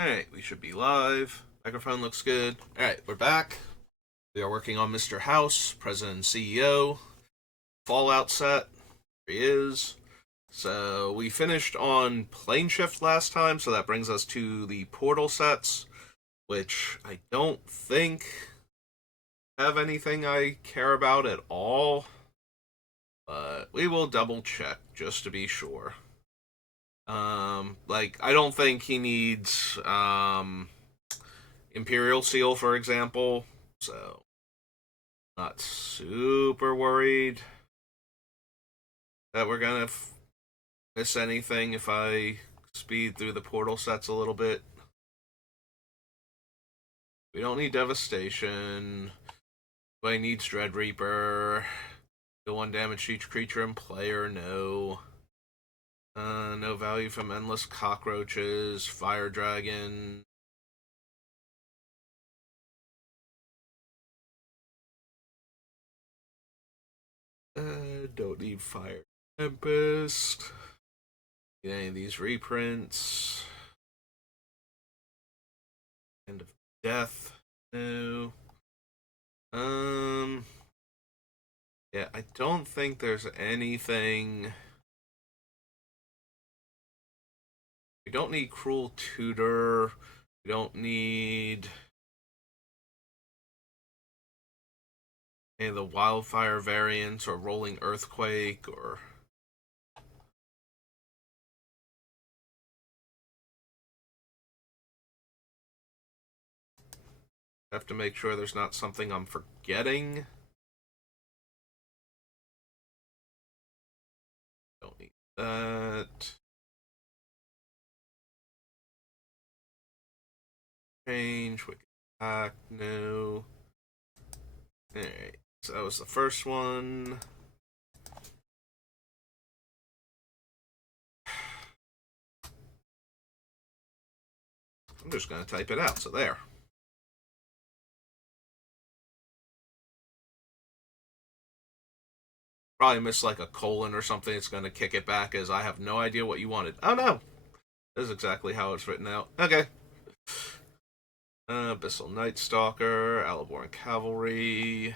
Alright, we should be live. Microphone looks good. Alright, we're back. We are working on Mr. House, President and CEO. Fallout set. Here he is. So, we finished on Plane Shift last time, so that brings us to the Portal sets, which I don't think have anything I care about at all. But we will double check just to be sure. I don't think he needs Imperial Seal, for example. So, not super worried that we're gonna miss anything if I speed through the portal sets a little bit. We don't need Devastation. Nobody needs Dreadreaper. Deal 1 damage to each creature and player, no. No value from Endless Cockroaches, Fire Dragon. Don't need Fire Tempest. Need any of these reprints. End of Death. No. Yeah, I don't think there's anything. We don't need Cruel Tutor. We don't need any of the Wildfire variants or Rolling Earthquake or. I have to make sure there's not something I'm forgetting. Don't need that. Change, Wicked Pack, no. Alright, so that was the first one. I'm just going to type it out, so there. Probably missed like a colon or something. It's going to kick it back as I have no idea what you wanted. Oh no! This is exactly how it's written out. Okay. Abyssal Night Stalker, Alaborn Cavalry.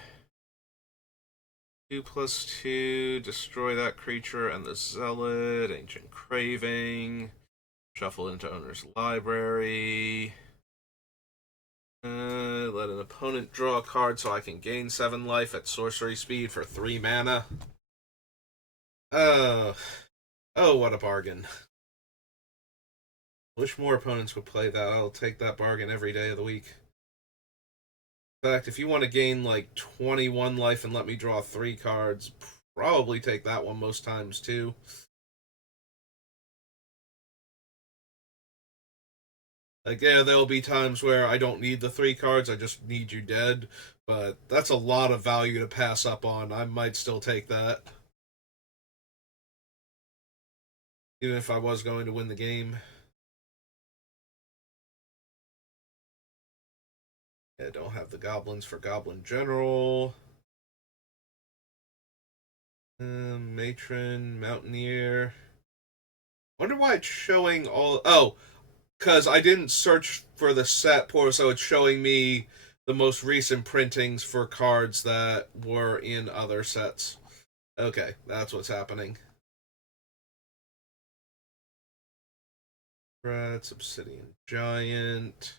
2+2, destroy that creature and the Zealot, Ancient Craving, shuffle into owner's library. Let an opponent draw a card so I can gain 7 life at sorcery speed for 3 mana. Oh, what a bargain. Wish more opponents would play that. I'll take that bargain every day of the week. In fact, if you want to gain like 21 life and let me draw 3 cards, probably take that one most times too. Like, yeah, there'll be times where I don't need the 3 cards, I just need you dead. But that's a lot of value to pass up on. I might still take that. Even if I was going to win the game. Yeah, don't have the goblins for Goblin General. Matron, Mountaineer. Wonder why it's showing all. Oh, because I didn't search for the set portal, so it's showing me the most recent printings for cards that were in other sets. Okay, that's what's happening. Rats, Obsidian Giant.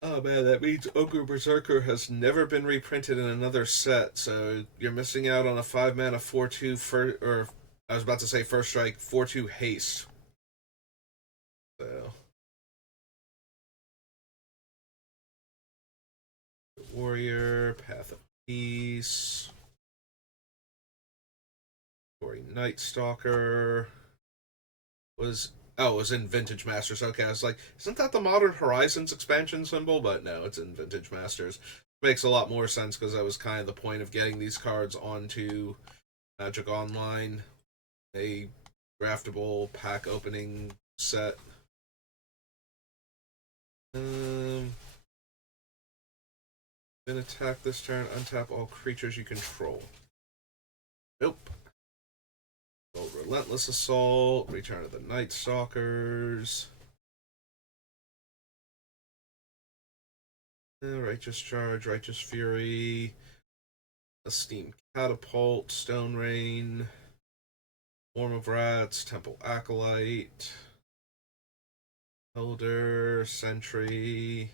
Oh man, that means Ogre Berserker has never been reprinted in another set, so you're missing out on a 5 mana 4/2 or I was about to say first strike 4/2 haste. So Warrior, Path of Peace, Gory Night Stalker was it was in Vintage Masters. Okay, I was like, isn't that the Modern Horizons expansion symbol? But no, it's in Vintage Masters. Makes a lot more sense because that was kind of the point of getting these cards onto Magic Online, a draftable pack opening set. Then attack this turn, untap all creatures you control. Nope. Relentless Assault, Return of the Night Stalkers. Righteous Charge, Righteous Fury, Esteemed Catapult, Stone Rain, Swarm of Rats, Temple Acolyte, Elder, Sentry,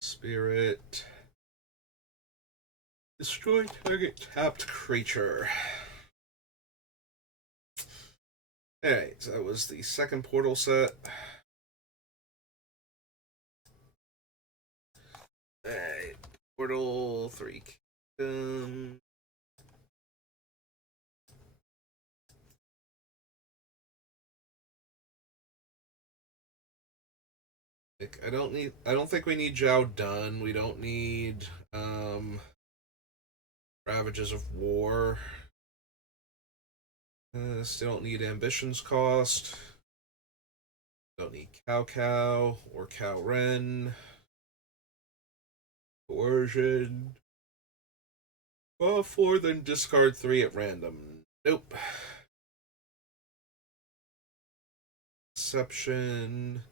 Spirit. Destroy target tapped creature. Alright, so that was the second portal set. Alright, Portal 3 Kingdom. I don't think we need Zhao Dun. We don't need Ravages of War. Still don't need Ambitions Cost. Don't need Cow Cow or Cow Ren. Coercion. Draw 4, then discard 3 at random. Nope. Deception.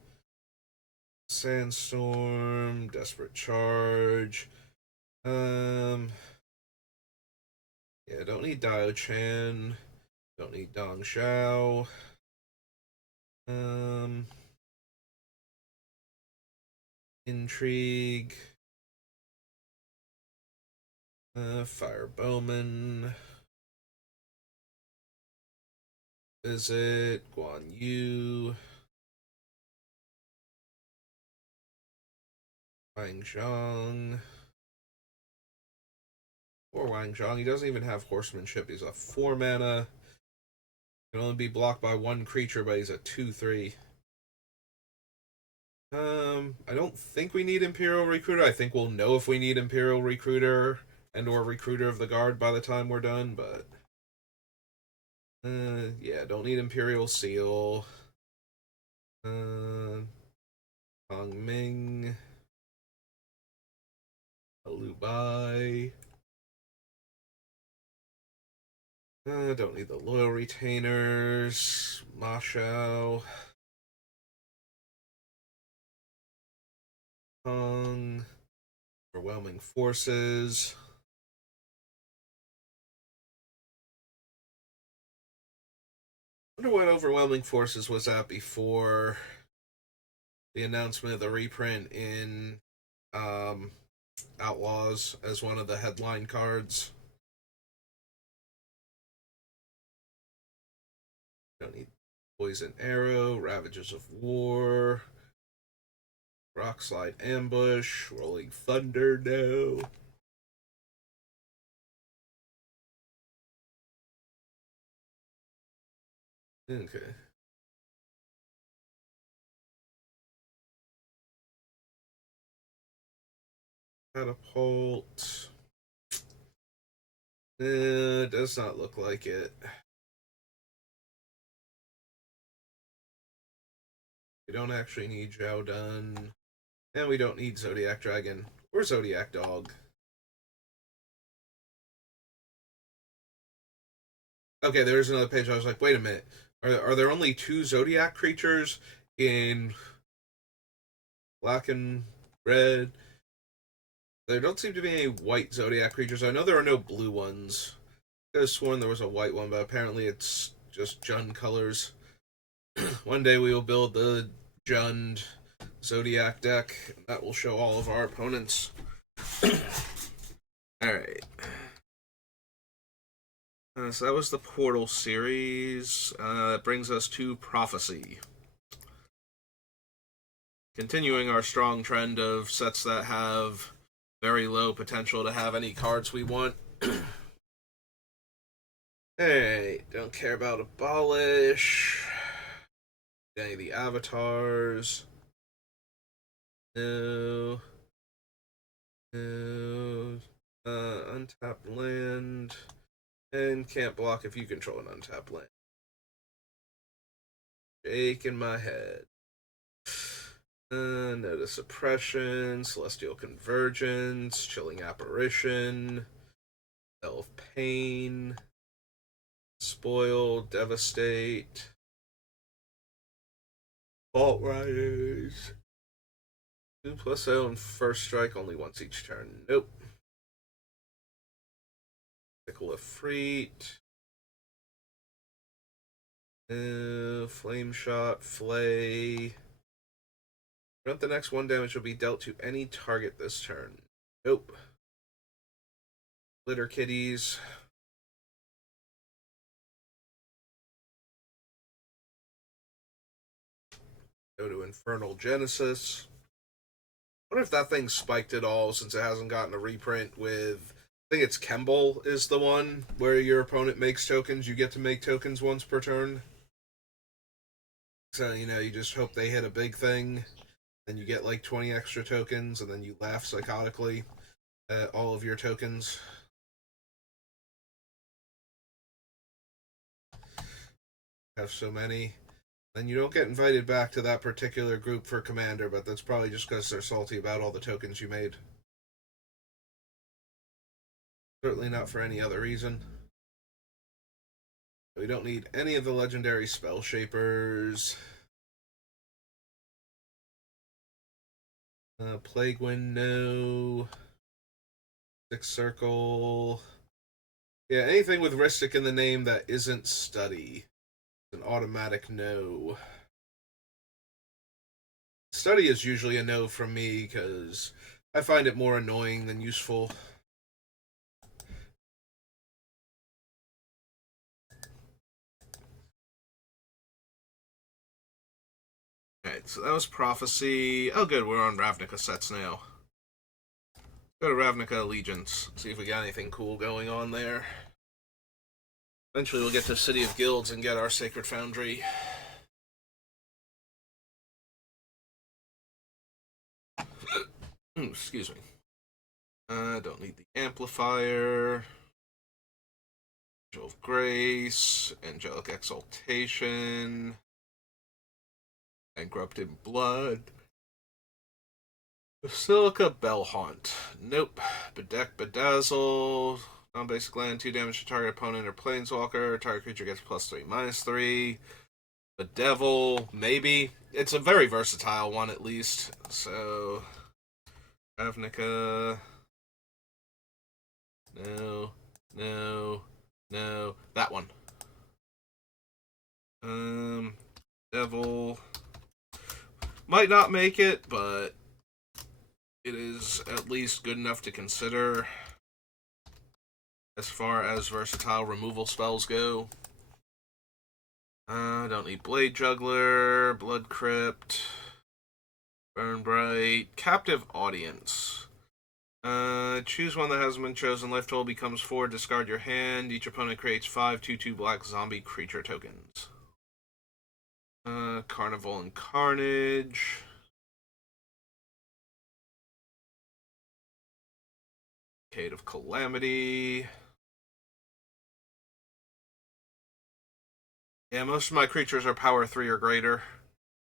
Sandstorm. Desperate Charge. Yeah, don't need Dio Chan. Don't need Dong Xiao. Intrigue. Fire Bowman. Visit. Guan Yu. Wang Zhang. Poor Wang Zhang. He doesn't even have horsemanship. He's a 4 mana. Can only be blocked by 1 creature, but he's a 2/3. I don't think we need Imperial Recruiter. I think we'll know if we need Imperial Recruiter and or Recruiter of the Guard by the time we're done, but yeah, don't need Imperial Seal. Kong Ming. Alubai. Don't need the Loyal Retainers. Mashao. Kong. Overwhelming Forces. I wonder what Overwhelming Forces was at before the announcement of the reprint in Outlaws as one of the headline cards. Don't need Poison Arrow, Ravages of War, Rockslide Ambush, Rolling Thunder, no. Okay. Catapult. Does not look like it. We don't actually need Zhao Dun. And we don't need Zodiac Dragon or Zodiac Dog. Okay, there's another page. I was like, wait a minute. Are there only 2 Zodiac creatures in black and red? There don't seem to be any white Zodiac creatures. I know there are no blue ones. I could have sworn there was a white one, but apparently it's just Jund colors. One day we will build the Jund Zodiac deck. That will show all of our opponents. Alright. So that was the Portal series. That brings us to Prophecy. Continuing our strong trend of sets that have very low potential to have any cards we want. Hey, don't care about Abolish. Any of the avatars. No. No. Untapped land. And can't block if you control an untapped land. Shaking my head. Notice Suppression, Celestial Convergence, Chilling Apparition, Spell of Pain, Spoil, Devastate, 'Vault Riders. 2+0 and first strike only once each turn. Nope. Pickle of Freet. Flame Shot, Flay. Prevent the next 1 damage will be dealt to any target this turn. Nope. Litter Kitties. Go to Infernal Genesis. I wonder if that thing spiked at all since it hasn't gotten a reprint with... I think it's Kemble is the one where your opponent makes tokens. You get to make tokens once per turn. So, you just hope they hit a big thing. Then you get like 20 extra tokens, and then you laugh psychotically at all of your tokens. Have so many. Then you don't get invited back to that particular group for Commander, but that's probably just because they're salty about all the tokens you made. Certainly not for any other reason. We don't need any of the legendary Spell Shapers. Plague Wind, no. Six Circle. Yeah, anything with Rhystic in the name that isn't Study. An automatic no. Study is usually a no from me because I find it more annoying than useful. Alright, so that was Prophecy. Oh good, we're on Ravnica sets now. Go to Ravnica Allegiance, see if we got anything cool going on there. Eventually we'll get to City of Guilds and get our Sacred Foundry. Excuse me. Don't need the Amplifier. Angel of Grace. Angelic Exaltation. And Corrupted Blood. Basilica Bellhaunt. Nope. Bedeck Bedazzle. Non-basic land, 2 damage to target opponent or planeswalker. Target creature gets +3/-3. The Devil, maybe. It's a very versatile one, at least. So, Ravnica. No, no, no. That one. Devil. Might not make it, but it is at least good enough to consider. As far as versatile removal spells go. Don't need Blade Juggler, Blood Crypt, Burn Bright, Captive Audience. Choose one that hasn't been chosen. Life total becomes 4. Discard your hand. Each opponent creates 5 2/2 black zombie creature tokens. Carnival and Carnage. Cade of Calamity. Yeah, most of my creatures are power 3 or greater.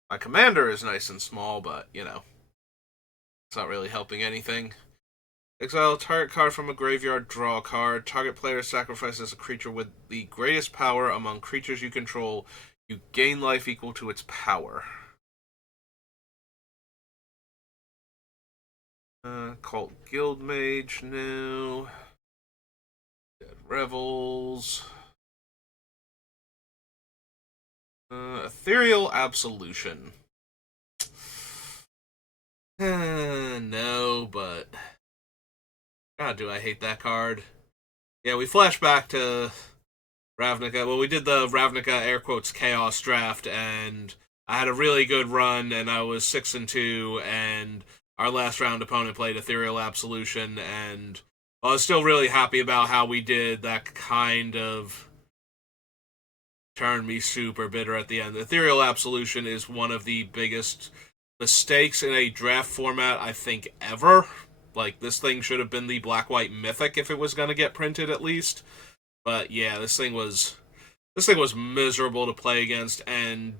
My commander is nice and small, but, it's not really helping anything. Exile a target card from a graveyard, draw a card. Target player sacrifices a creature with the greatest power among creatures you control. You gain life equal to its power. Cult Guildmage, no. Dead Revels. Ethereal Absolution. No, but... God, do I hate that card. Yeah, we flash back to Ravnica. Well, we did the Ravnica, air quotes, Chaos draft, and I had a really good run, and I was 6-2, and our last round opponent played Ethereal Absolution, and I was still really happy about how we did. That kind of turned me super bitter at the end. Ethereal Absolution is one of the biggest mistakes in a draft format, I think, ever. Like, this thing should have been the Black-White Mythic if it was going to get printed, at least. But, yeah, this thing was miserable to play against, and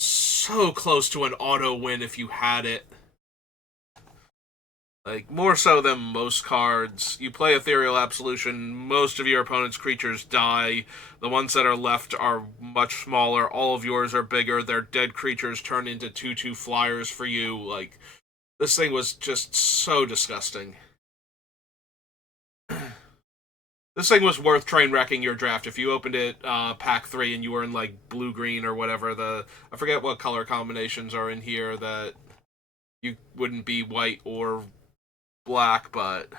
so close to an auto win if you had it. Like, more so than most cards. You play Ethereal Absolution, most of your opponent's creatures die. The ones that are left are much smaller. All of yours are bigger. Their dead creatures turn into 2/2 flyers for you. Like, This thing was just so disgusting. This thing was worth train wrecking your draft if you opened it pack 3 and you were in like blue green or whatever. I forget what color combinations are in here that you wouldn't be white or black, but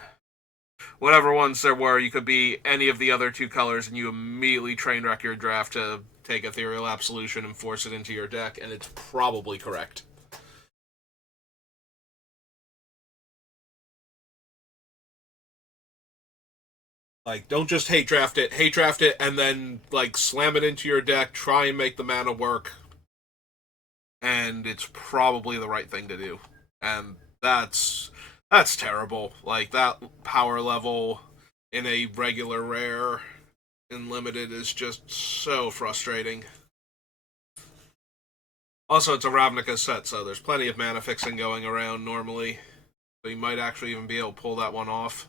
whatever ones there were, you could be any of the other two colors, and you immediately train wreck your draft to take Ethereal Absolution and force it into your deck, and it's probably correct. Like, don't just hate draft it, and then like slam it into your deck. Try and make the mana work, and it's probably the right thing to do. And that's terrible. Like that power level in a regular rare in limited is just so frustrating. Also, it's a Ravnica set, so there's plenty of mana fixing going around normally. So you might actually even be able to pull that one off.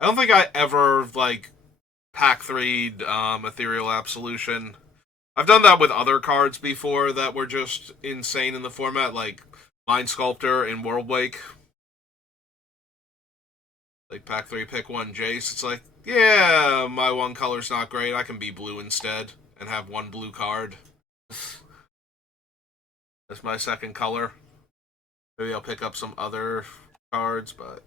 I don't think I ever like pack 3 Ethereal Absolution. I've done that with other cards before that were just insane in the format, like Mind Sculptor in Worldwake. Like pack 3, pick one Jace. It's like, yeah, my one color's not great. I can be blue instead and have one blue card. That's my second color. Maybe I'll pick up some other cards, but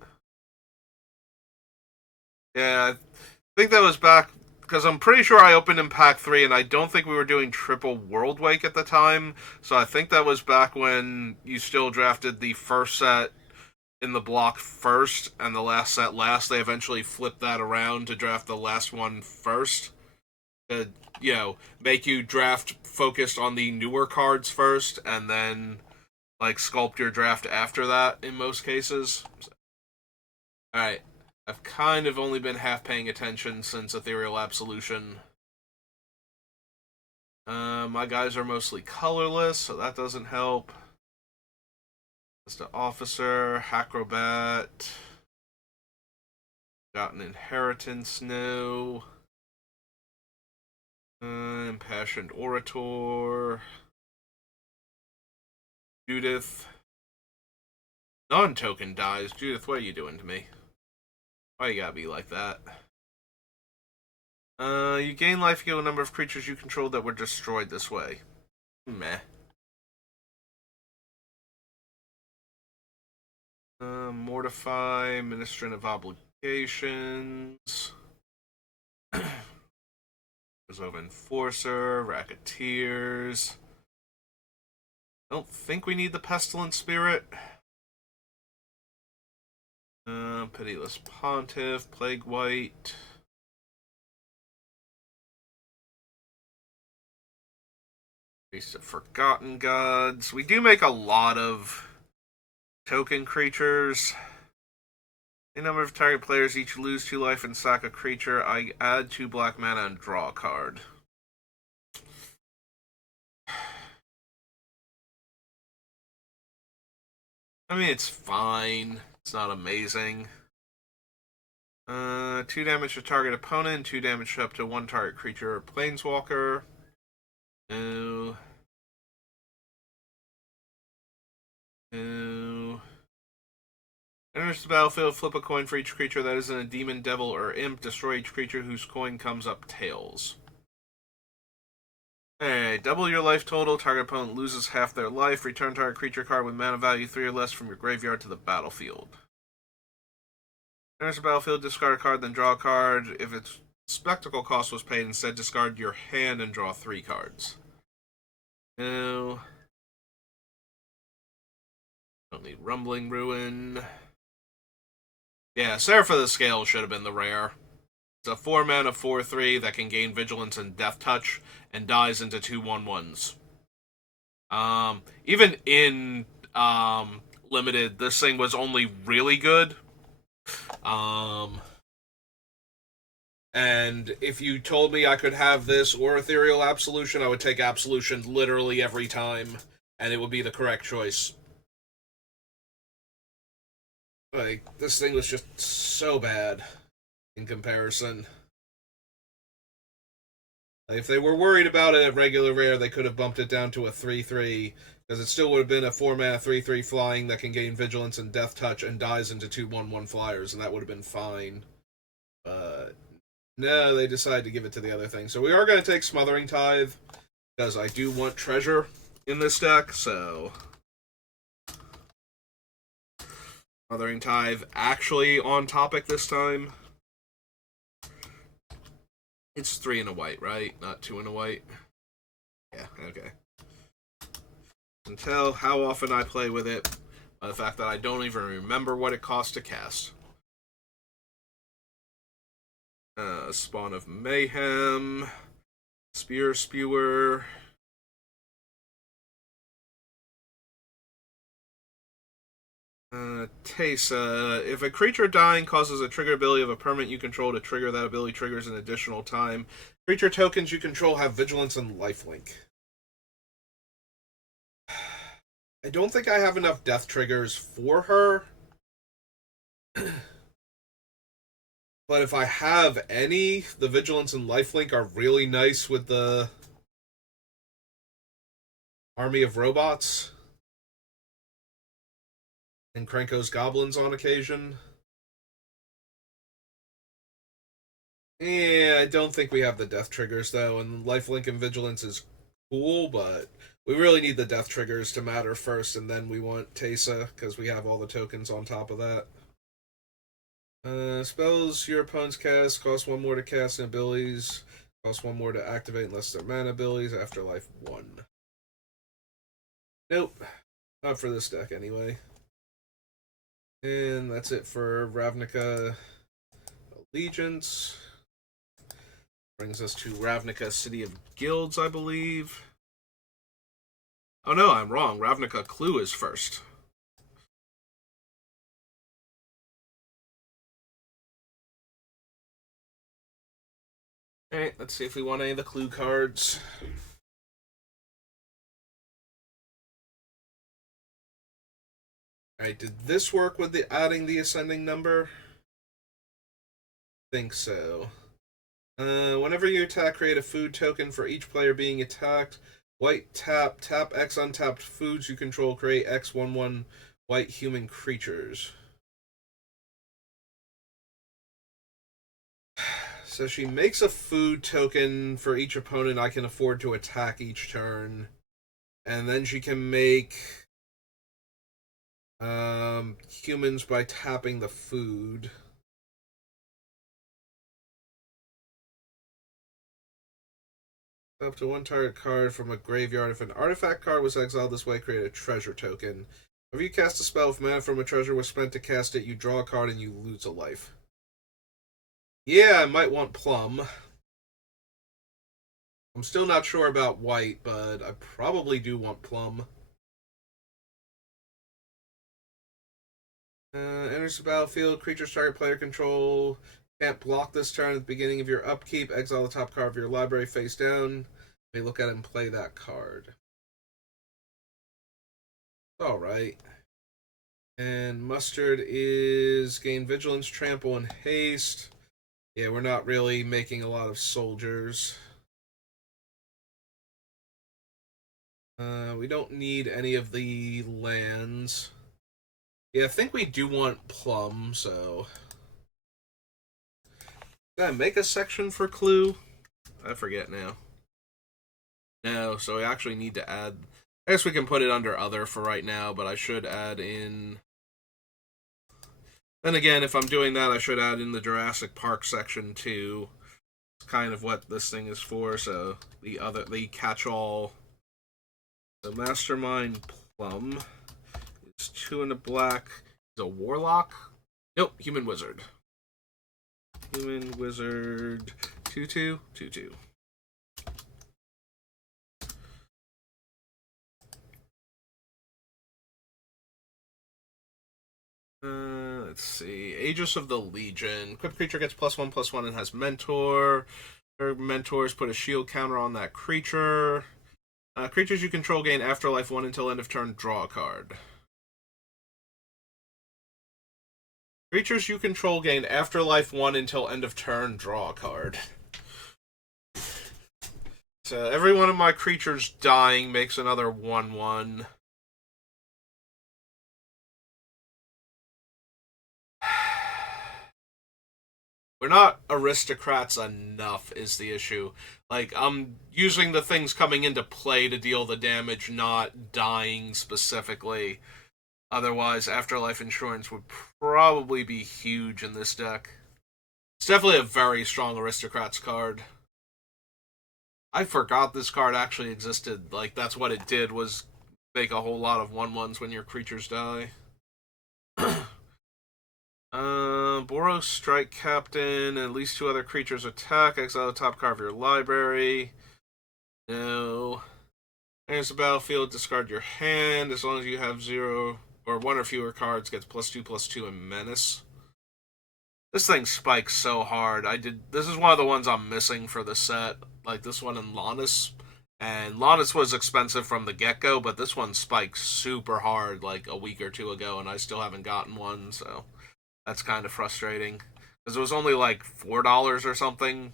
yeah, I think that was back because I'm pretty sure I opened in pack 3, and I don't think we were doing triple Worldwake at the time. So I think that was back when you still drafted the first set in the block first and the last set last. They eventually flipped that around to draft the last one first. To, make you draft focused on the newer cards first, and then like sculpt your draft after that in most cases. Alright. I've kind of only been half paying attention since Ethereal Absolution. My guys are mostly colorless, so that doesn't help. Mr. Officer, Acrobat. Got an Inheritance now. Impassioned Orator. Judith. Non-token dies. Judith, what are you doing to me? Why you gotta be like that? You gain life equal to a number of creatures you control that were destroyed this way. Meh. Mortify, Ministrant of Obligations. Of Enforcer, Racketeers. I don't think we need the Pestilent Spirit. Pitiless Pontiff, Plague White. Feast of Forgotten Gods. We do make a lot of token creatures. A number of target players each lose 2 life and sack a creature. I add 2 black mana and draw a card. I mean, it's fine. It's not amazing. 2 damage to target opponent, 2 damage to up to 1 target creature or planeswalker. No. No. Enters the battlefield, flip a coin for each creature that isn't a demon, devil, or imp. Destroy each creature whose coin comes up tails. Alright, double your life total. Target opponent loses half their life. Return target creature card with mana value 3 or less from your graveyard to the battlefield. Enters the battlefield, discard a card, then draw a card. If its spectacle cost was paid, instead discard your hand and draw 3 cards. No. Don't need Rumbling Ruin. Yeah, Seraph of the Scale should have been the rare. It's a 4 mana 4/3 that can gain Vigilance and Death Touch and dies into 2/1/1s. Even in limited, this thing was only really good. And if you told me I could have this or Ethereal Absolution, I would take Absolution literally every time, and it would be the correct choice. Like, this thing was just so bad in comparison. Like, if they were worried about it at regular rare, they could have bumped it down to a 3/3, because it still would have been a 4-mana 3/3 flying that can gain Vigilance and Death Touch and dies into 2/1/1 flyers, and that would have been fine. But no, they decided to give it to the other thing. So we are going to take Smothering Tithe, because I do want treasure in this deck, so Smothering Tithe actually on topic this time. It's 3 and a white, right? Not 2 and a white. Yeah, okay. And tell how often I play with it by the fact that I don't even remember what it costs to cast. Spawn of Mayhem, Spear Spewer, Teysa. If a creature dying causes a trigger ability of a permanent you control to trigger, that ability triggers an additional time. Creature tokens you control have Vigilance and Lifelink. I don't think I have enough death triggers for her. But if I have any, the Vigilance and Lifelink are really nice with the Army of Robots and Krenko's Goblins on occasion. Yeah, I don't think we have the death triggers, though, and Lifelink and Vigilance is cool, but we really need the death triggers to matter first, and then we want Teysa, because we have all the tokens on top of that. Spells your opponents cast cost 1 more to cast, and abilities cost 1 more to activate unless they're mana abilities. Afterlife 1. Nope. Not for this deck, anyway. And that's it for Ravnica Allegiance. Brings us to Ravnica City of Guilds, I believe. Oh no, I'm wrong. Ravnica Clue is first. Alright, let's see if we want any of the clue cards. Alright, did this work with the adding the ascending number? Think so. Whenever you attack, create a food token for each player being attacked. White tap X untapped foods you control, create X 1/1 white human creatures. So she makes a food token for each opponent I can afford to attack each turn. And then she can make humans by tapping the food. Up to 1 target card from a graveyard. If an artifact card was exiled this way, create a treasure token. If you cast a spell, if mana from a treasure was spent to cast it, you draw a card and you lose a life. Yeah, I might want Plum. I'm still not sure about white, but I probably do want Plum. Enters the battlefield. Creatures target player control. Can't block this turn at the beginning of your upkeep. Exile the top card of your library face down. You may look at it and play that card. Alright. And Mustard is gain Vigilance, Trample, and Haste. Yeah, we're not really making a lot of soldiers. We don't need any of the lands. Yeah, I think we do want Plum, so... Did I make a section for Clue? I forget now. No, so we actually need to add... I guess we can put it under Other for right now, but I should add in... Then again, if I'm doing that, I should add in the Jurassic Park section too. It's kind of what this thing is for, so the catch-all... The Mastermind Plum is 2 in the black. Is a Warlock? Nope, Human Wizard. Human Wizard 2/2, 2/2. Let's see. Aegis of the Legion. Equipped creature gets +1/+1 and has Mentor. Her mentors put a shield counter on that creature. Creatures you control gain Afterlife 1 until end of turn. Draw a card. Creatures you control gain Afterlife 1 until end of turn. Draw a card. Every one of my creatures dying makes another 1/1. We're not aristocrats enough is the issue. Like, I'm using the things coming into play to deal the damage, not dying specifically. Otherwise, Afterlife Insurance would probably be huge in this deck. It's definitely a very strong aristocrats card. I forgot this card actually existed. Like, that's what it did, was make a whole lot of 1/1s when your creatures die. Boros Strike Captain. At least 2 other creatures attack. Exile the top card of your library. No. Enters the battlefield. Discard your hand. As long as you have 0 or 1 or fewer cards, gets +2/+2 and Menace. This thing spikes so hard. This is one of the ones I'm missing for the set. Like this one in Lannis. And Lannis was expensive from the get-go, but this one spiked super hard like a week or 2 ago, and I still haven't gotten one, so that's kind of frustrating. Because it was only like $4 or something,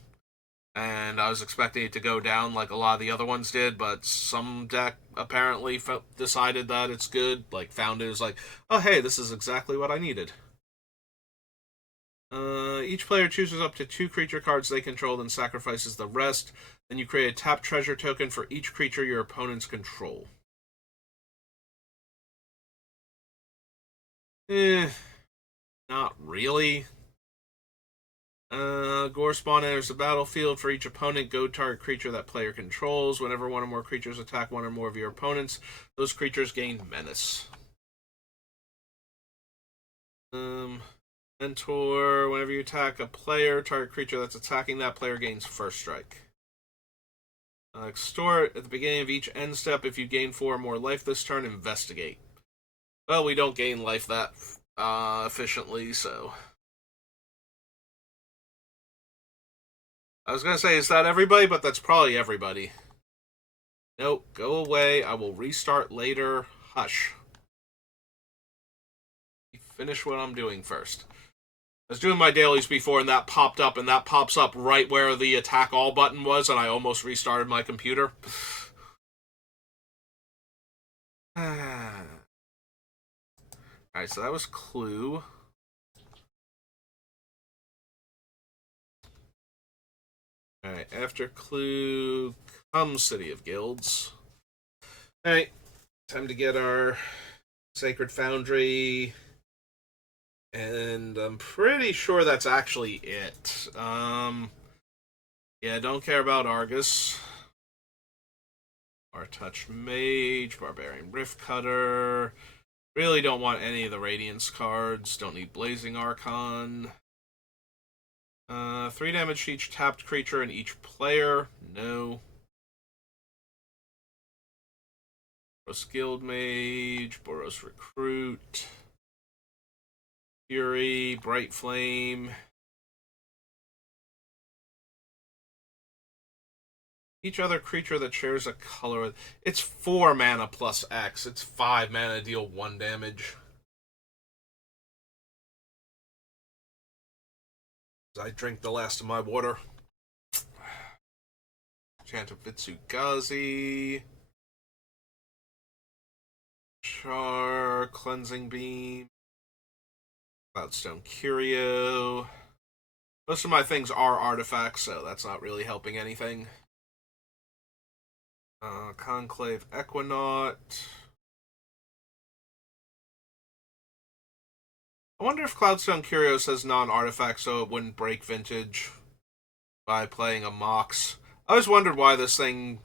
and I was expecting it to go down like a lot of the other ones did, but some deck apparently decided that it's good. Like, found it was like, oh hey, this is exactly what I needed. Each player chooses up to 2 creature cards they control, then sacrifices the rest. Then you create a tap treasure token for each creature your opponents control. Not really. Gorespawn enters the battlefield. For each opponent, go target creature that player controls. Whenever 1 or more creatures attack 1 or more of your opponents, those creatures gain Menace. Mentor. Whenever you attack a player, target creature that's attacking that player gains first strike. Extort. At the beginning of each end step, if you gain 4 or more life this turn, investigate. Well, we don't gain life that efficiently, so. I was going to say, is that everybody? But that's probably everybody. Nope, go away. I will restart later. Hush. Finish what I'm doing first. I was doing my dailies before, and that popped up, and that pops up right where the attack all button was, and I almost restarted my computer. Alright, so that was Clue. Alright, after Clue comes City of Guilds. Alright, time to get our Sacred Foundry. And I'm pretty sure that's actually it. Yeah, don't care about Argus. Touch Mage, Barbarian Rift Cutter. Really don't want any of the Radiance cards. Don't need Blazing Archon. 3 damage to each tapped creature and each player. No. Boros Guild Mage, Boros Recruit. Fury, Bright Flame. Each other creature that shares a color. It's 4 mana plus X. It's 5 mana, deal 1 damage. I drink the last of my water. Chant of Vitsugazi. Char, Cleansing Beam. Cloudstone Curio. Most of my things are artifacts, so that's not really helping anything. Conclave Equinaut. I wonder if Cloudstone Curio says non-artifact, so it wouldn't break Vintage by playing a Mox. I always wondered why this thing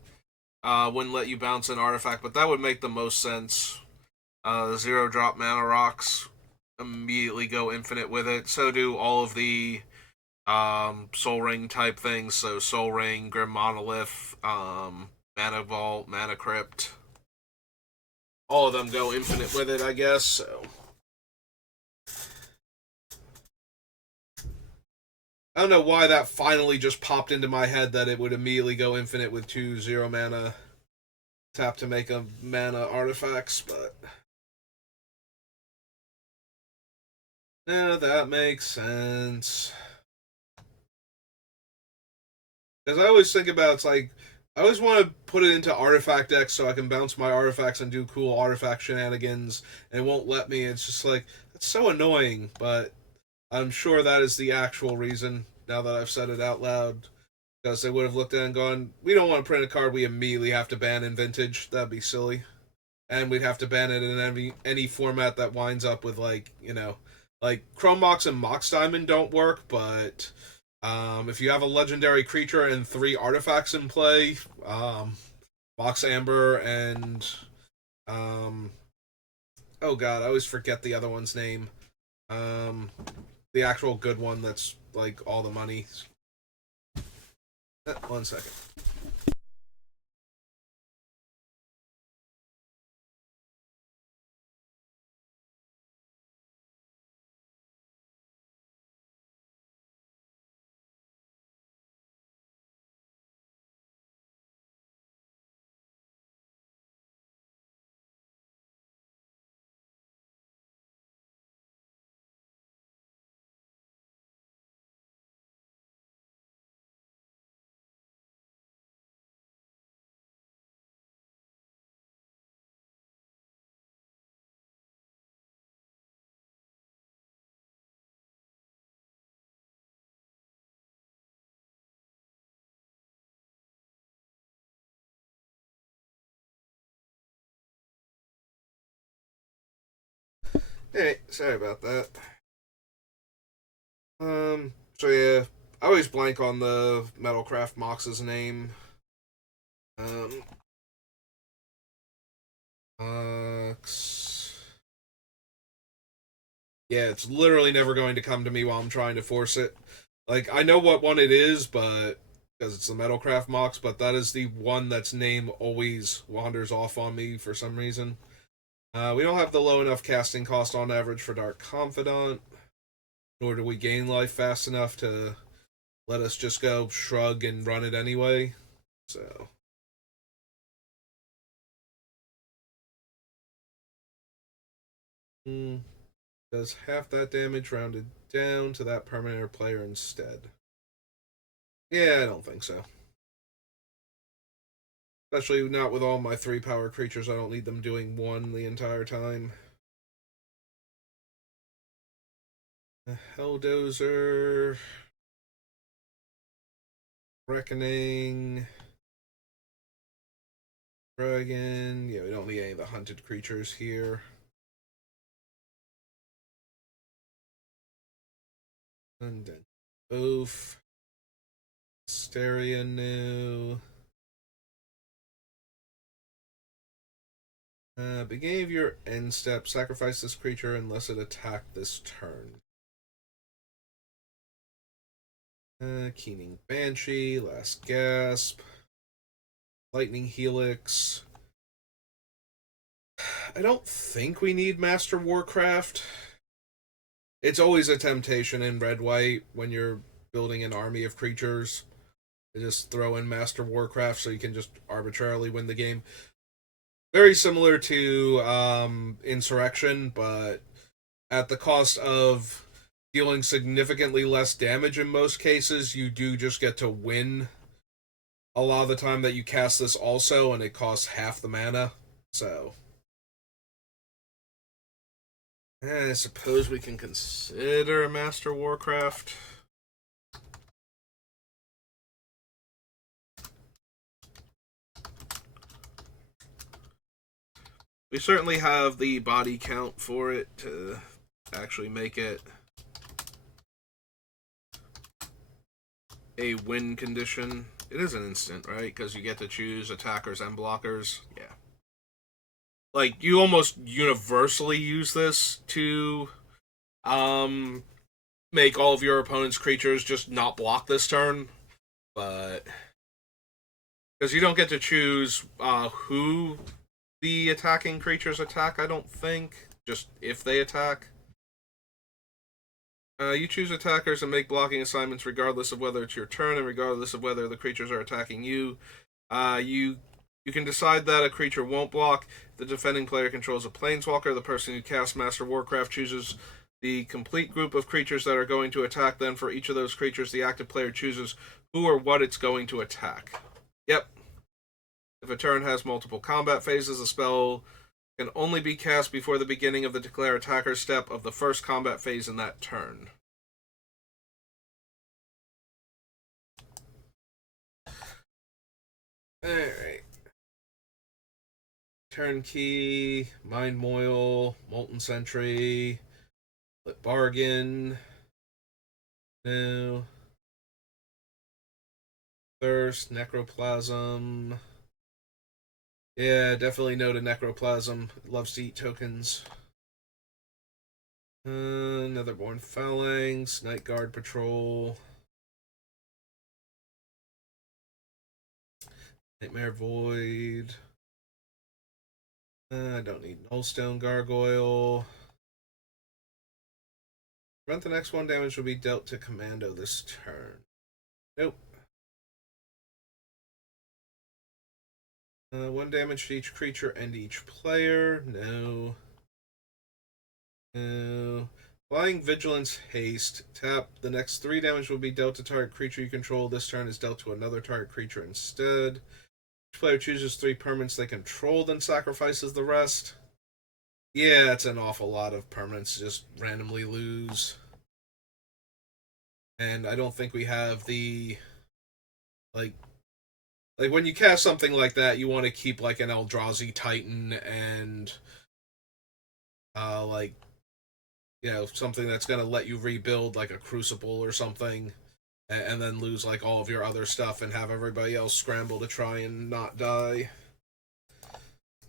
wouldn't let you bounce an artifact, but that would make the most sense. 0-drop mana rocks immediately go infinite with it. So do all of the Soul Ring type things. So Soul Ring, Grim Monolith, Mana Vault, Mana Crypt. All of them go infinite with it, I guess. So I don't know why that finally just popped into my head that it would immediately go infinite with 2 0 mana tap to make a mana artifacts, but no, that makes sense. Because I always think about, it's like, I always want to put it into artifact decks so I can bounce my artifacts and do cool artifact shenanigans, and it won't let me. It's just like, it's so annoying, but I'm sure that is the actual reason now that I've said it out loud. Because they would have looked at it and gone, we don't want to print a card we immediately have to ban in Vintage. That'd be silly. And we'd have to ban it in any format that winds up with, like, like Chrome Mox and Mox Diamond don't work, but if you have a legendary creature and 3 artifacts in play, Mox Amber and oh god, I always forget the other one's name. The actual good one that's like all the money. 1 second. Hey, sorry about that. So yeah, I always blank on the Metalcraft Mox's name. Um, Mox. Yeah, it's literally never going to come to me while I'm trying to force it. Like, I know what one it is, but because it's the Metalcraft Mox, but that is the one that's name always wanders off on me for some reason. We don't have the low enough casting cost on average for Dark Confidant, nor do we gain life fast enough to let us just go shrug and run it anyway. So. Does half that damage rounded down to that permanent player instead? Yeah, I don't think so. Especially not with all my 3 power creatures, I don't need them doing 1 the entire time. Helldozer. Reckoning. Dragon. Yeah, we don't need any of the hunted creatures here. And then Oof. Hysteria new. Beginning of your end step, sacrifice this creature unless it attacked this turn. Keening Banshee, Last Gasp, Lightning Helix. I don't think we need Master Warcraft. It's always a temptation in Red White when you're building an army of creatures to just throw in Master Warcraft so you can just arbitrarily win the game. Very similar to Insurrection, but at the cost of dealing significantly less damage in most cases, you do just get to win a lot of the time that you cast this also, and it costs half the mana. So, I suppose we can consider a Master Warcraft. We certainly have the body count for it to actually make it a win condition. It is an instant, right? Because you get to choose attackers and blockers. Yeah. Like, you almost universally use this to make all of your opponent's creatures just not block this turn. But because you don't get to choose who the attacking creatures attack, I don't think. Just if they attack. You choose attackers and make blocking assignments regardless of whether it's your turn and regardless of whether the creatures are attacking you. You can decide that a creature won't block. The defending player controls a planeswalker. The person who casts Master Warcraft chooses the complete group of creatures that are going to attack. Then for each of those creatures, the active player chooses who or what it's going to attack. Yep. If a turn has multiple combat phases, the spell can only be cast before the beginning of the declare attacker step of the first combat phase in that turn. Alright. Turnkey, Mind Moil, Molten Sentry, Lit Bargain. No. Thirst, Necroplasm. Yeah, definitely no to Necroplasm. Loves to eat tokens. Netherborn Phalanx, Night Guard Patrol. Nightmare Void. I don't need Nullstone Gargoyle. Prevent the next one damage will be dealt to Commando this turn. Nope. 1 damage to each creature and each player. No. No. Flying Vigilance Haste. Tap. The next 3 damage will be dealt to target creature you control. This turn is dealt to another target creature instead. Each player chooses 3 permanents they control, then sacrifices the rest. Yeah, it's an awful lot of permanents just randomly lose. And I don't think we have the... Like when you cast something like that, you want to keep like an Eldrazi Titan and something that's going to let you rebuild like a Crucible or something, and then lose like all of your other stuff and have everybody else scramble to try and not die.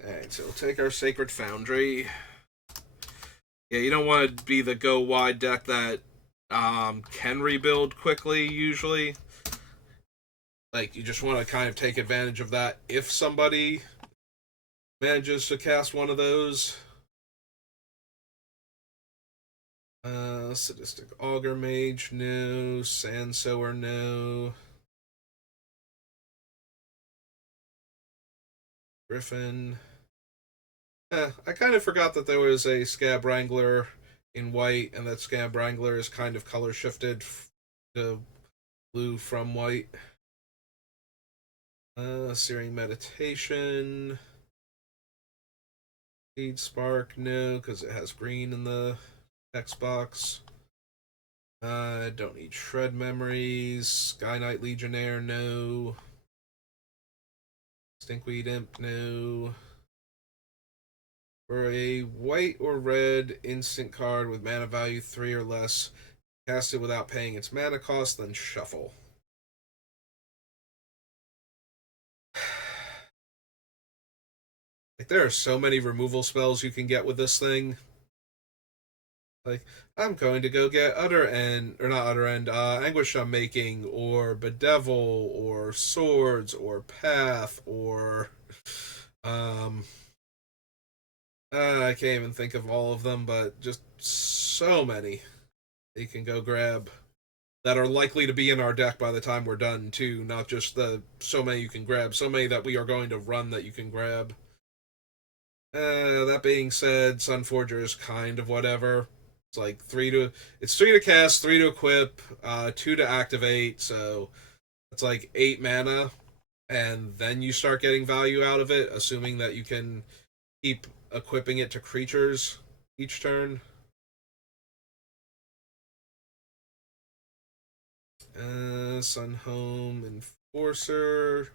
Alright, so we'll take our Sacred Foundry. Yeah, you don't want to be the go wide deck that can rebuild quickly usually. Like, you just want to kind of take advantage of that if somebody manages to cast one of those. Sadistic Augur Mage, no. Sandsower, no. Griffin. I kind of forgot that there was a Scab Wrangler in white, and that Scab Wrangler is kind of color shifted to blue from white. Searing Meditation. Seed Spark, no, because it has green in the text box. Don't need Shred Memories. Sky Knight Legionnaire, no. Stinkweed Imp, no. For a white or red instant card with mana value 3 or less, cast it without paying its mana cost, then shuffle. Like, there are so many removal spells you can get with this thing. Like, I'm going to go get Anguish Unmaking, or Bedevil, or Swords, or Path, or I can't even think of all of them, but just so many you can go grab that are likely to be in our deck by the time we're done too. Not just the so many you can grab, so many that we are going to run that you can grab. That being said, Sunforger is kind of whatever. It's like 3 to cast, 3 to equip, 2 to activate, so it's like 8 mana, and then you start getting value out of it, assuming that you can keep equipping it to creatures each turn. Sunhome Enforcer.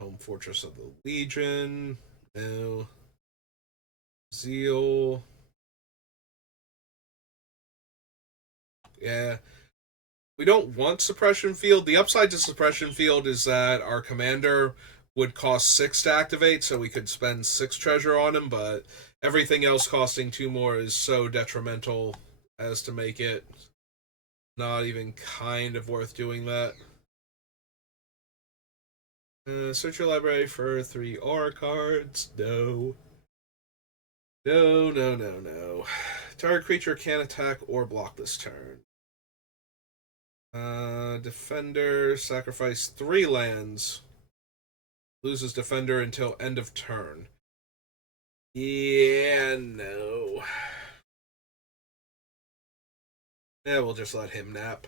Home Fortress of the Legion. No. Zeal. Yeah. We don't want Suppression Field. The upside to Suppression Field is that our commander would cost 6 to activate, so we could spend 6 treasure on him, but everything else costing 2 more is so detrimental as to make it not even kind of worth doing that. Search your library for 3 R cards. No. No. Target creature can't attack or block this turn. Defender, sacrifice 3 lands. Loses Defender until end of turn. Yeah, no. Yeah, we'll just let him nap.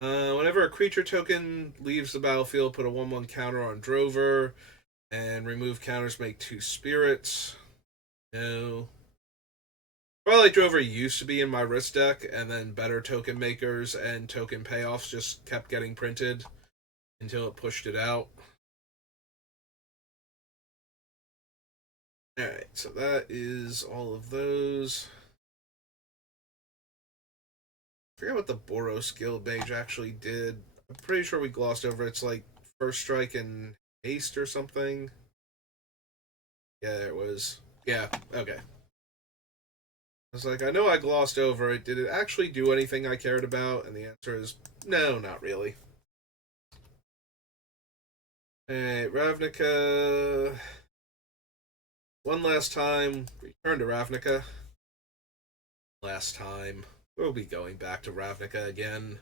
Whenever a creature token leaves the battlefield, put a 1/1 counter on Drover, and remove counters, make 2 spirits. No. Twilight Drover used to be in my wrist deck, and then better token makers and token payoffs just kept getting printed until it pushed it out. Alright, so that is all of those. I forget what the Boros Guild Mage actually did. I'm pretty sure we glossed over it's like first strike and haste or something. Yeah, there it was. Yeah, okay. I was like, I know I glossed over it. Did it actually do anything I cared about? And the answer is no, not really. Alright, Ravnica. One last time, return to Ravnica. Last time. We'll be going back to Ravnica again.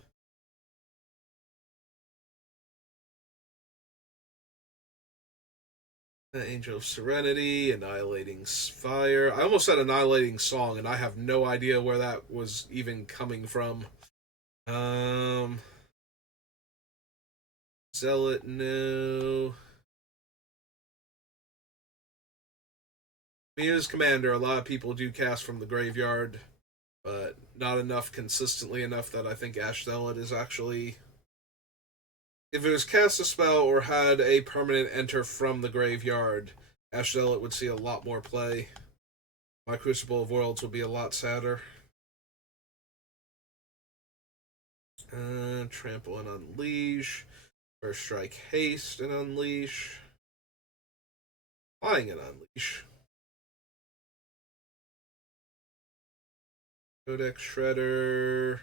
Angel of Serenity, Annihilating Fire. I almost said Annihilating Song, and I have no idea where that was even coming from. Zealot, no. Me as Commander, a lot of people do cast from the graveyard, but not enough consistently enough that I think Ash Zealot is actually. If it was cast a spell or had a permanent enter from the graveyard, Ash Zealot would see a lot more play. My Crucible of Worlds would be a lot sadder. Trample and Unleash. First Strike Haste and Unleash. Flying and Unleash. Codex Shredder.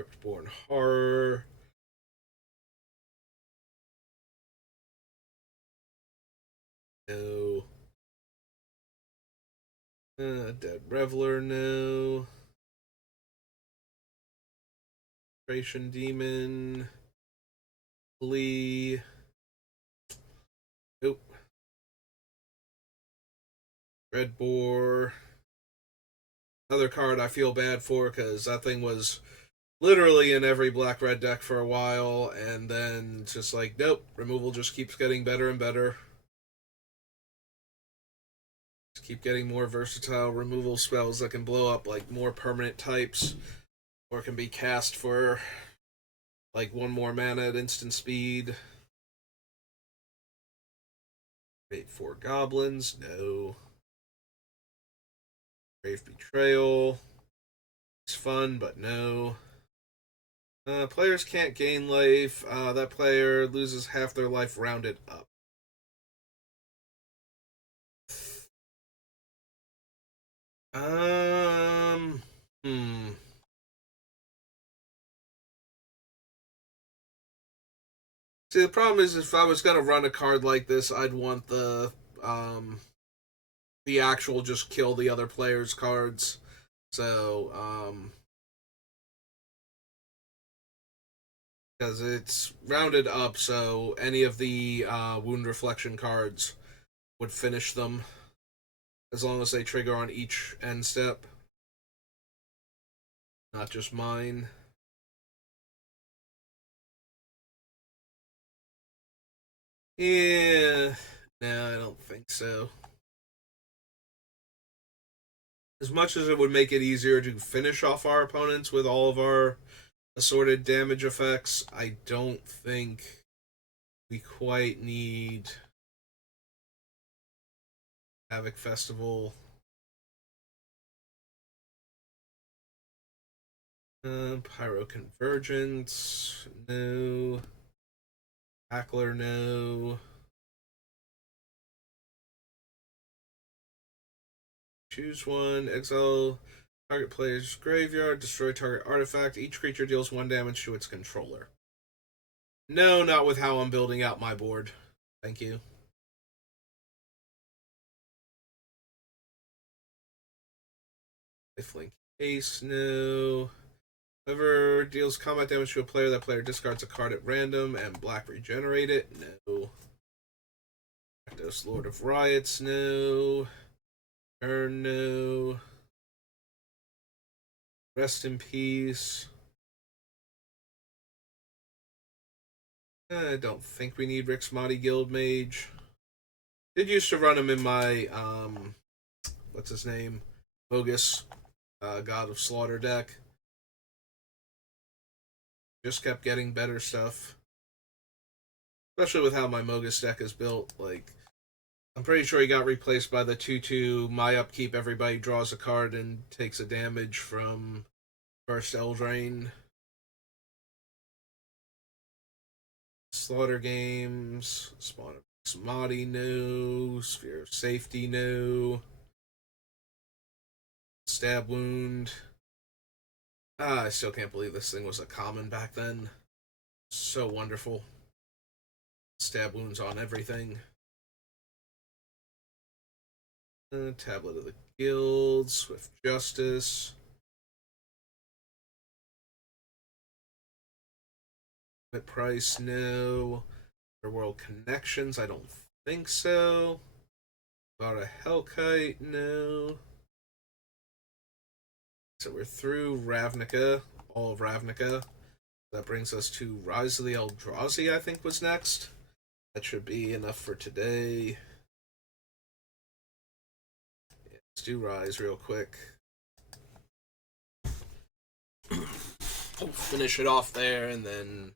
Cryptborn Horror. No. Dead Reveler, no. Creation Demon. Flee. Nope. Red Boar. Another card I feel bad for because that thing was literally in every black red deck for a while, and then just like, nope, removal just keeps getting better and better. Just keep getting more versatile removal spells that can blow up like more permanent types, or can be cast for like 1 more mana at instant speed. Create 4 goblins, no. Grave Betrayal. It's fun, but no. Players can't gain life. That player loses half their life rounded up. Um. Hmm. See, the problem is, if I was gonna run a card like this, I'd want the actual just kill the other player's cards. So, because it's rounded up, so any of the wound reflection cards would finish them as long as they trigger on each end step, not just mine. Yeah, no, I don't think so. As much as it would make it easier to finish off our opponents with all of our assorted damage effects, I don't think we quite need Havoc Festival. Pyro Convergence, no. Hackler, no. Choose one. Exile target player's graveyard. Destroy target artifact. Each creature deals 1 damage to its controller. No, not with how I'm building out my board. Thank you. Lifelink Ace, no. Whoever deals combat damage to a player, that player discards a card at random and black regenerate it. No. Rakdos, Lord of Riots, no. Turn, no. Rest in peace. I don't think we need Rixmati Guild Mage. Did used to run him in my what's his name? Bogus God of Slaughter deck. Just kept getting better stuff. Especially with how my Mogus deck is built. Like, I'm pretty sure he got replaced by the 2/2 my upkeep, everybody draws a card and takes a damage from first Eldraine. Slaughter Games, Spawn of Rixmati new, Sphere of Safety new, Stab Wound. I still can't believe this thing was a common back then. So wonderful. Stab Wounds on everything. Tablet of the Guild, Swift Justice. Price, no. World Connections, I don't think so. Bought a Hellkite, no. So we're through Ravnica, all of Ravnica. That brings us to Rise of the Eldrazi, I think was next. That should be enough for today. Yeah, let's do Rise real quick. We'll finish it off there, and then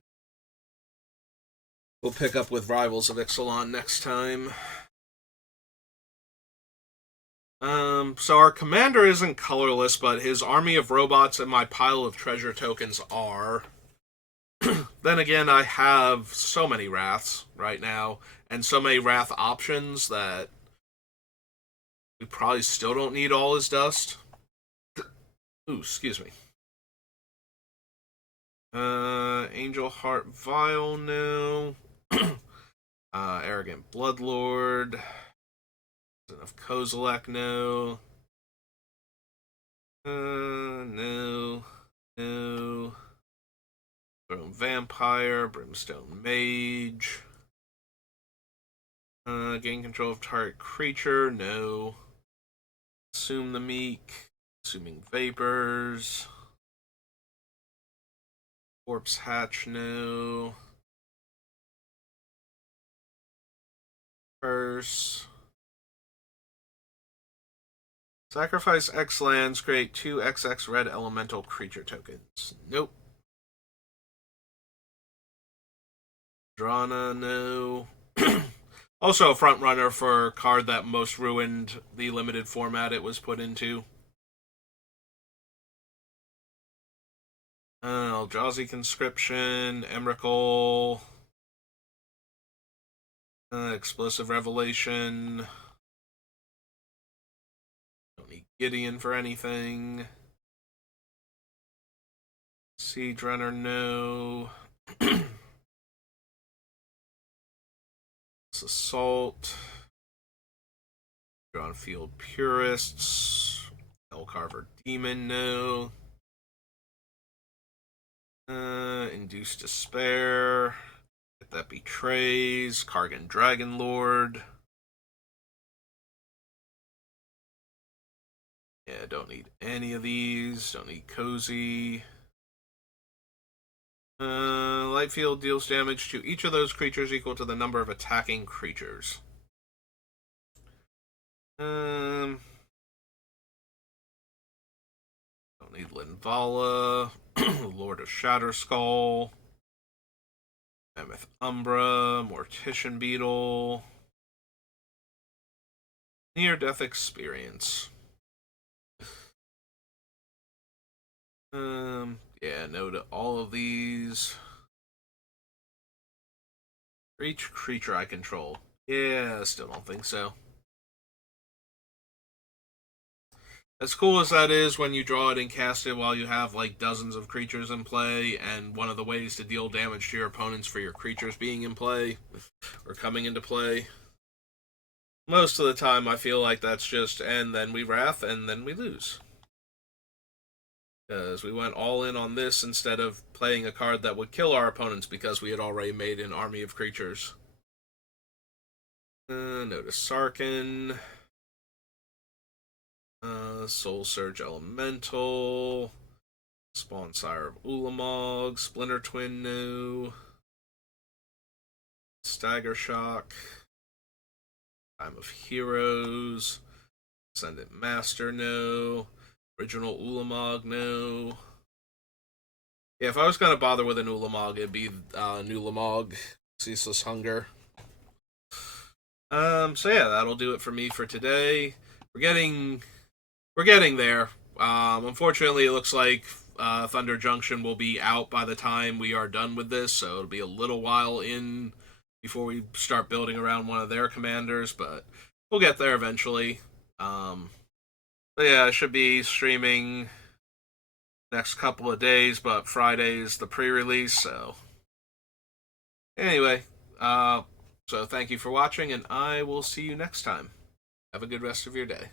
we'll pick up with Rivals of Ixalan next time. So our commander isn't colorless, but his army of robots and my pile of treasure tokens are. Then again, I have so many Wraths right now, and so many Wrath options that we probably still don't need all his dust. Ooh, excuse me. Angel Heart Vial, no. Arrogant Bloodlord. Of Kozilek, no. No. No. Throne Vampire, Brimstone Mage. Gain control of target creature, no. Assume the Meek. Assuming Vapors. Corpse Hatch, no. Curse. Sacrifice X lands, create 2 XX red elemental creature tokens. Nope. Drana, no. Also a front runner for a card that most ruined the limited format it was put into. Eldrazi Conscription, Emrakul, Explosive Revelation. Don't need Gideon for anything. Siege Runner, no. Assault. Drawn Field Purists. Hellcarver Demon, no. Induce Despair. If that betrays. Kargan Dragonlord. Yeah, don't need any of these. Don't need Cozy. Light Field deals damage to each of those creatures equal to the number of attacking creatures. Don't need Linvala. Lord of Shatterskull. Mammoth Umbra. Mortician Beetle. Near-Death Experience. Yeah, no to all of these. For each creature I control. Yeah, still don't think so. As cool as that is when you draw it and cast it while you have like dozens of creatures in play, and one of the ways to deal damage to your opponents for your creatures being in play or coming into play. Most of the time I feel like that's just, and then we wrath, and then we lose. Because we went all in on this instead of playing a card that would kill our opponents because we had already made an army of creatures. Notice Sarkin. Soul Surge Elemental. Spawn Sire of Ulamog. Splinter Twin, no. Stagger Shock, Time of Heroes, Ascendant Master, no. Original Ulamog, no. Yeah, if I was gonna bother with an Ulamog, it'd be Nulamog, Ceaseless Hunger. So yeah, that'll do it for me for today. We're getting there. Unfortunately, it looks like Thunder Junction will be out by the time we are done with this, so it'll be a little while in before we start building around one of their commanders, but we'll get there eventually. But yeah, I should be streaming next couple of days, but Friday's the pre-release, so anyway, so thank you for watching, and I will see you next time. Have a good rest of your day.